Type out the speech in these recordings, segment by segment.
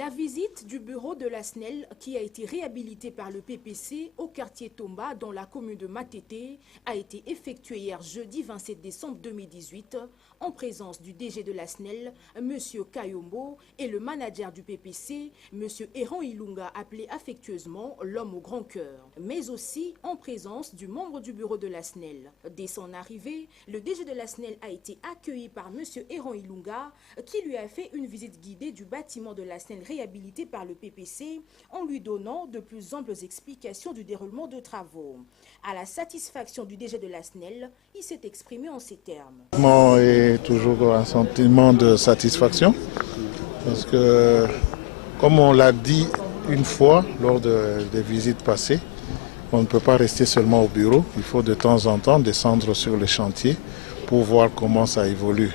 La visite du bureau de la SNEL qui a été réhabilité par le PPC au quartier Tomba dans la commune de Matete a été effectuée hier jeudi 27 décembre 2018 en présence du DG de la SNEL, M. Kayombo, et le manager du PPC, M. Eran Ilunga, appelé affectueusement l'homme au grand cœur, mais aussi en présence du membre du bureau de la SNEL. Dès son arrivée, le DG de la SNEL a été accueilli par M. Eran Ilunga qui lui a fait une visite guidée du bâtiment de la SNEL réhabilité par le PPC en lui donnant de plus amples explications du déroulement de travaux. À la satisfaction du DG de la SNEL, il s'est exprimé en ces termes. Et toujours un sentiment de satisfaction parce que, comme on l'a dit une fois lors des visites passées, on ne peut pas rester seulement au bureau, il faut de temps en temps descendre sur le chantier pour voir comment ça évolue.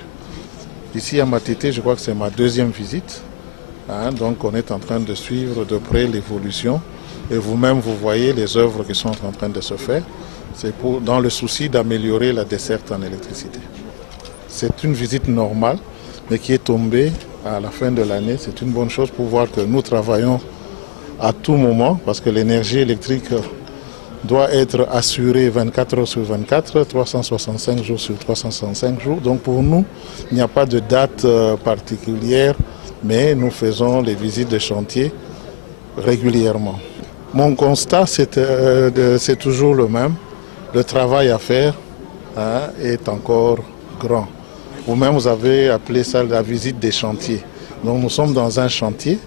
Ici à Matete, je crois que c'est ma deuxième visite. Donc on est en train de suivre de près l'évolution et vous-même vous voyez les œuvres qui sont en train de se faire. C'est dans le souci d'améliorer la desserte en électricité. C'est une visite normale mais qui est tombée à la fin de l'année. C'est une bonne chose pour voir que nous travaillons à tout moment parce que l'énergie électrique doit être assurée 24 heures sur 24, 365 jours sur 365 jours. Donc pour nous, il n'y a pas de date particulière, mais nous faisons les visites de chantier régulièrement. Mon constat, c'est toujours le même. Le travail à faire est encore grand. Vous-même, vous avez appelé ça la visite des chantiers. Donc nous sommes dans un chantier.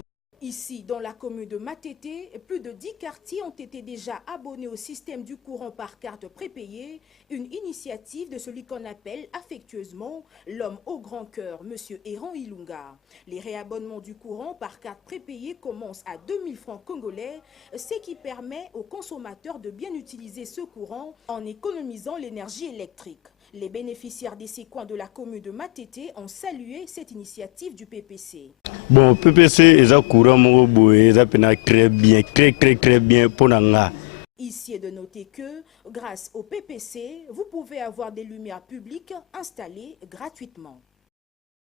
Ici, dans la commune de Matete, plus de 10 quartiers ont été déjà abonnés au système du courant par carte prépayée, une initiative de celui qu'on appelle affectueusement l'homme au grand cœur, M. Eran Ilunga. Les réabonnements du courant par carte prépayée commencent à 2000 francs congolais, ce qui permet aux consommateurs de bien utiliser ce courant en économisant l'énergie électrique. Les bénéficiaires de ces coins de la commune de Matete ont salué cette initiative du PPC. Bon, PPC est un courant très bien pour nous. Ici est de noter que, grâce au PPC, vous pouvez avoir des lumières publiques installées gratuitement.